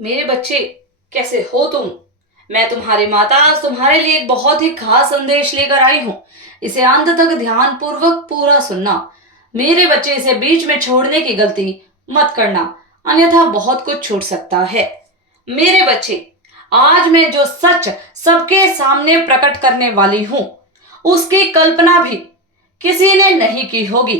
मेरे बच्चे, कैसे हो तुम? मैं तुम्हारी माता आज तुम्हारे लिए एक बहुत ही खास संदेश लेकर आई हूँ। इसे अंत तक ध्यान पूर्वक पूरा सुनना। मेरे बच्चे, इसे बीच में छोड़ने की गलती मत करना, अन्यथा बहुत कुछ छूट सकता है। मेरे बच्चे, आज मैं जो सच सबके सामने प्रकट करने वाली हूँ, उसकी कल्पना भी किसी ने नहीं की होगी।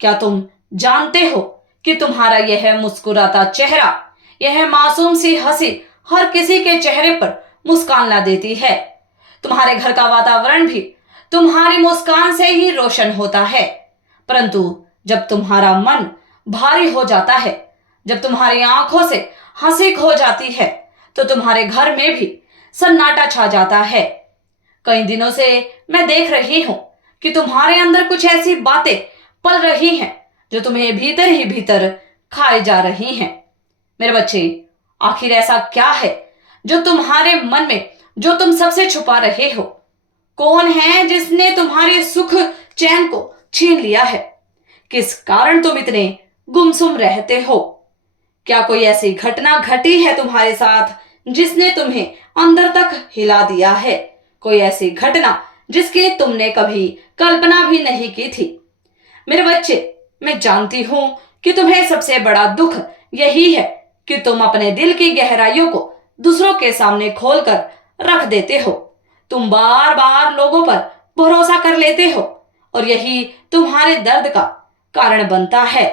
क्या तुम जानते हो कि तुम्हारा यह मुस्कुराता चेहरा, यह मासूम सी हंसी हर किसी के चेहरे पर मुस्कान ला देती है। तुम्हारे घर का वातावरण भी तुम्हारी मुस्कान से ही रोशन होता है। परंतु जब तुम्हारा मन भारी हो जाता है, जब तुम्हारी आंखों से हंसी खो जाती है, तो तुम्हारे घर में भी सन्नाटा छा जाता है। कई दिनों से मैं देख रही हूं कि तुम्हारे अंदर कुछ ऐसी बातें पल रही हैं जो तुम्हें भीतर ही भीतर खाए जा रही हैं। मेरे बच्चे, आखिर ऐसा क्या है जो तुम्हारे मन में, जो तुम सबसे छुपा रहे हो? कौन है जिसने तुम्हारे सुख चैन को छीन लिया है? किस कारण तुम इतने गुमसुम रहते हो? क्या कोई ऐसी घटना घटी है तुम्हारे साथ जिसने तुम्हें अंदर तक हिला दिया है? कोई ऐसी घटना जिसकी तुमने कभी कल्पना भी नहीं की थी? मेरे बच्चे, मैं जानती हूं कि तुम्हें सबसे बड़ा दुख यही है कि तुम अपने दिल की गहराइयों को दूसरों के सामने खोलकर रख देते हो। तुम बार बार लोगों पर भरोसा कर लेते हो और यही तुम्हारे दर्द का कारण बनता है।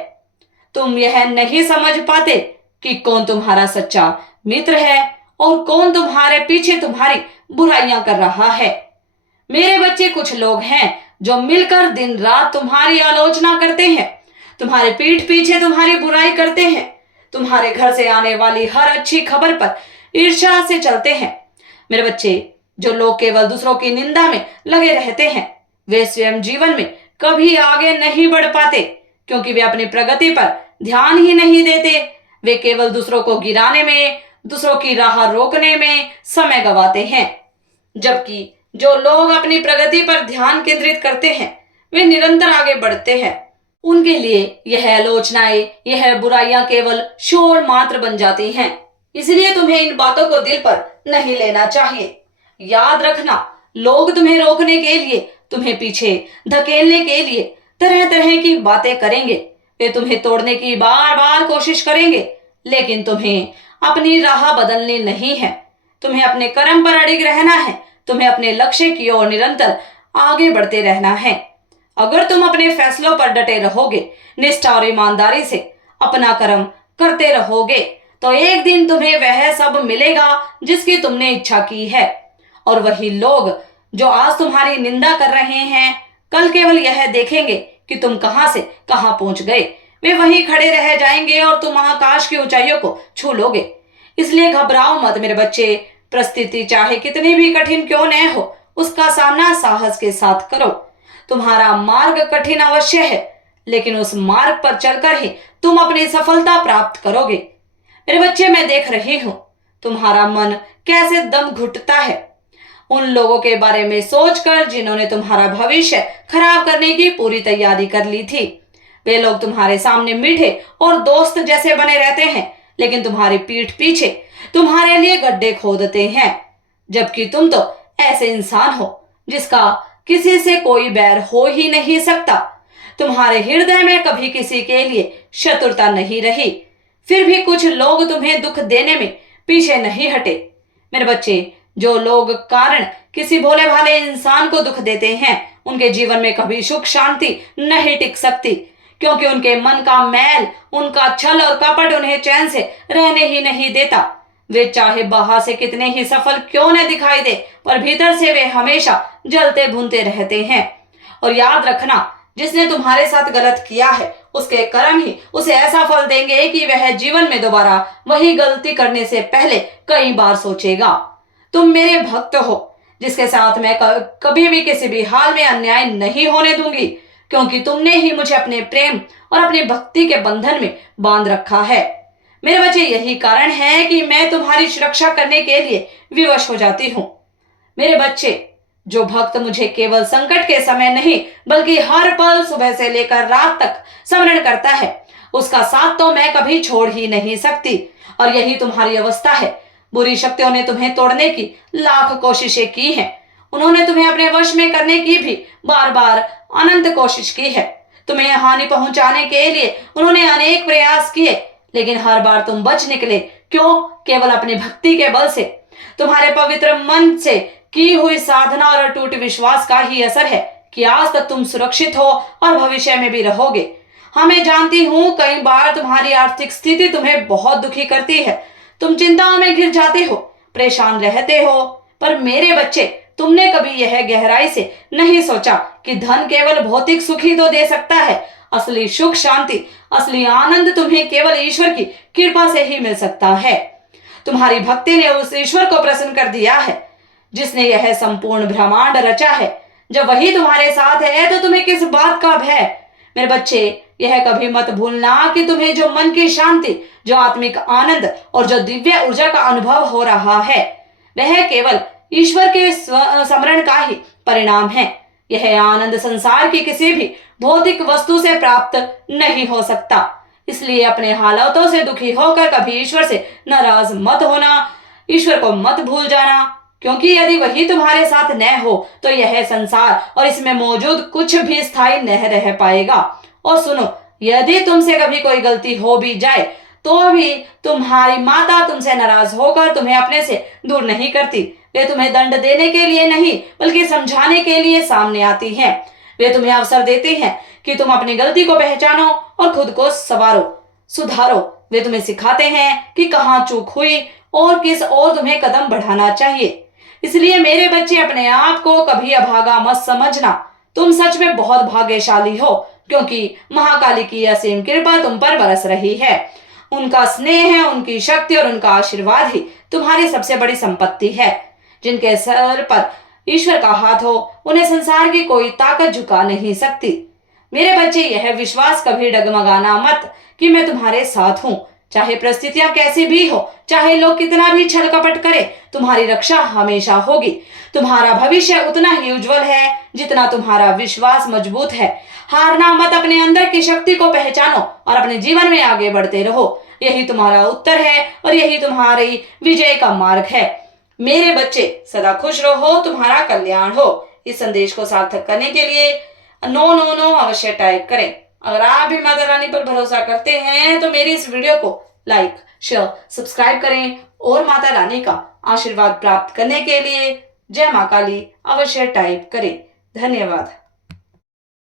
तुम यह नहीं समझ पाते कि कौन तुम्हारा सच्चा मित्र है और कौन तुम्हारे पीछे तुम्हारी बुराइयां कर रहा है। मेरे बच्चे, कुछ लोग हैं जो मिलकर दिन रात तुम्हारी आलोचना करते हैं, तुम्हारे पीठ पीछे तुम्हारी बुराई करते हैं, तुम्हारे घर से आने वाली हर अच्छी खबर पर ईर्ष्या से चलते हैं। मेरे बच्चे, जो लोग केवल दूसरों की निंदा में लगे रहते हैं, वे स्वयं जीवन में कभी आगे नहीं बढ़ पाते, क्योंकि वे अपनी प्रगति पर ध्यान ही नहीं देते। वे केवल दूसरों को गिराने में, दूसरों की राह रोकने में समय गंवाते हैं। जबकि जो लोग अपनी प्रगति पर ध्यान केंद्रित करते हैं, वे निरंतर आगे बढ़ते हैं। उनके लिए यह आलोचनाएं, यह बुराइयां केवल शोर मात्र बन जाती हैं। इसलिए तुम्हें इन बातों को दिल पर नहीं लेना चाहिए। याद रखना, लोग तुम्हें रोकने के लिए, तुम्हें पीछे धकेलने के लिए तरह तरह की बातें करेंगे। वे तुम्हें तोड़ने की बार बार कोशिश करेंगे, लेकिन तुम्हें अपनी राह बदलनी नहीं है। तुम्हें अपने कर्म पर अड़िग रहना है। तुम्हें अपने लक्ष्य की ओर निरंतर आगे बढ़ते रहना है। अगर तुम अपने फैसलों पर डटे रहोगे, निष्ठा और ईमानदारी से अपना कर्म करते रहोगे, तो एक दिन तुम्हें वह सब मिलेगा जिसकी तुमने इच्छा की है। और वही लोग जो आज तुम्हारी निंदा कर रहे हैं, कल केवल यह देखेंगे कि तुम कहां से कहां पहुंच गए। वे वहीं खड़े रह जाएंगे और तुम आकाश की ऊंचाइयों को छू लोगे। इसलिए घबराओ मत मेरे बच्चे। परिस्थिति चाहे कितनी भी कठिन क्यों न हो, उसका सामना साहस के साथ करो। तुम्हारा मार्ग कठिन अवश्य है, लेकिन उस मार्ग पर चलकर ही तुम अपनी सफलता प्राप्त करोगे। मेरे बच्चे, मैं देख रही हूं तुम्हारा मन कैसे दम घुटता है उन लोगों के बारे में सोचकर जिन्होंने तुम्हारा भविष्य खराब करने की पूरी तैयारी कर ली थी। वे लोग तुम्हारे सामने मीठे और दोस्त जैसे बने रहते हैं, लेकिन तुम्हारी पीठ पीछे तुम्हारे लिए गड्ढे खोदते हैं। जबकि तुम तो ऐसे इंसान हो जिसका किसी से कोई बैर हो ही नहीं सकता। तुम्हारे हृदय में कभी किसी के लिए शत्रुता नहीं रही, फिर भी कुछ लोग तुम्हें दुख देने में पीछे नहीं हटे। मेरे बच्चे, जो लोग कारण किसी भोले भाले इंसान को दुख देते हैं, उनके जीवन में कभी सुख शांति नहीं टिक सकती, क्योंकि उनके मन का मैल, उनका छल और कपट उन्हें चैन से रहने ही नहीं देता। वे चाहे बाहर से कितने ही सफल क्यों न दिखाई दे, पर भीतर से वे हमेशा जलते भूनते रहते हैं। और याद रखना, जिसने तुम्हारे साथ गलत किया है, उसके कर्म ही उसे ऐसा फल देंगे कि वह जीवन में दोबारा वही गलती करने से पहले कई बार सोचेगा। तुम मेरे भक्त हो, जिसके साथ मैं कभी भी किसी भी हाल में अन्याय नहीं होने दूंगी, क्योंकि तुमने ही मुझे अपने प्रेम और अपनी भक्ति के बंधन में बांध रखा है। मेरे बच्चे, यही कारण है कि मैं तुम्हारी सुरक्षा करने के लिए विवश हो जाती हूँ। मेरे बच्चे, जो भक्त मुझे केवल संकट के समय नहीं, बल्कि हर पल सुबह से लेकर रात तक स्मरण करता है, उसका साथ तो मैं कभी छोड़ ही नहीं सकती। और यही तुम्हारी अवस्था है। बुरी शक्तियों ने तुम्हें तोड़ने की लाख कोशिशें की हैं। उन्होंने तुम्हें अपने वश में करने की भी बार बार अनंत कोशिश की है। तुम्हें हानि पहुंचाने के लिए उन्होंने अनेक प्रयास किए, लेकिन हर बार तुम बच निकले। क्यों? केवल अपनी भक्ति के बल से। तुम्हारे पवित्र मन से की हुई साधना और अटूट विश्वास का ही असर है कि आज तक तुम सुरक्षित हो और भविष्य में भी रहोगे। हाँ, मैं जानती हूँ कई बार तुम्हारी आर्थिक स्थिति तुम्हें बहुत दुखी करती है। तुम चिंताओं में घिर जाते हो, परेशान रहते हो। पर मेरे बच्चे, तुमने कभी यह गहराई से नहीं सोचा कि धन केवल भौतिक सुख ही तो दे सकता है। असली सुख, शांति, असली आनंद तुम्हें केवल ईश्वर की कृपा से ही मिल सकता है। तुम्हारी भक्ति ने उस ईश्वर को प्रसन्न कर दिया है जिसने यह संपूर्ण ब्रह्मांड रचा है। जब वही तुम्हारे साथ है तो तुम्हें किस बात का भय? मेरे बच्चे, यह कभी मत भूलना कि तुम्हें जो मन की शांति, जो आत्मिक आनंद और जो दिव्य ऊर्जा का अनुभव हो रहा है, वह केवल ईश्वर के स्मरण का ही परिणाम है। यह आनंद संसार की किसी भी भौतिक वस्तु से प्राप्त नहीं हो सकता। इसलिए अपने हालातों से दुखी होकर कभी ईश्वर से नाराज मत होना, ईश्वर को मत भूल जाना, क्योंकि यदि वही तुम्हारे साथ न हो तो यह संसार और इसमें मौजूद कुछ भी स्थायी न रह पाएगा। और सुनो, यदि तुमसे कभी कोई गलती हो भी जाए तो भी तुम्हारी माता तुमसे नाराज होकर तुम्हें अपने से दूर नहीं करती। वे तुम्हें दंड देने के लिए नहीं बल्कि समझाने के लिए सामने आती हैं। वे तुम्हें अवसर देती हैं कि तुम अपनी गलती को पहचानो और खुद को सुधारो। वे तुम्हें सिखाते हैं कि कहाँ चूक हुई और किस ओर तुम्हें कदम बढ़ाना चाहिए। इसलिए मेरे बच्चे, अपने आप को कभी अभागा मत समझना। तुम सच में बहुत भाग्यशाली हो, क्योंकि महाकाली की असीम कृपा तुम पर बरस रही है। उनका स्नेह, उनकी शक्ति और उनका आशीर्वाद ही तुम्हारी सबसे बड़ी संपत्ति है। जिनके सर पर ईश्वर का हाथ हो, उन्हें संसार की कोई ताकत झुका नहीं सकती। मेरे बच्चे, यह विश्वास कभी डगमगाना मत कि मैं तुम्हारे साथ हूँ। चाहे परिस्थितियां कैसी भी हो, चाहे लोग कितना भी छल कपट करे, तुम्हारी रक्षा हमेशा होगी। तुम्हारा भविष्य उतना ही उज्जवल है जितना तुम्हारा विश्वास मजबूत है। हारना मत, अपने अंदर की शक्ति को पहचानो और अपने जीवन में आगे बढ़ते रहो। यही तुम्हारा उत्तर है और यही तुम्हारी विजय का मार्ग है। मेरे बच्चे, सदा खुश रहो, तुम्हारा कल्याण हो। इस संदेश को सार्थक करने के लिए 999 अवश्य टाइप करें। अगर आप भी माता रानी पर भरोसा करते हैं तो मेरी इस वीडियो को लाइक, शेयर, सब्सक्राइब करें और माता रानी का आशीर्वाद प्राप्त करने के लिए जय मां काली अवश्य टाइप करें। धन्यवाद।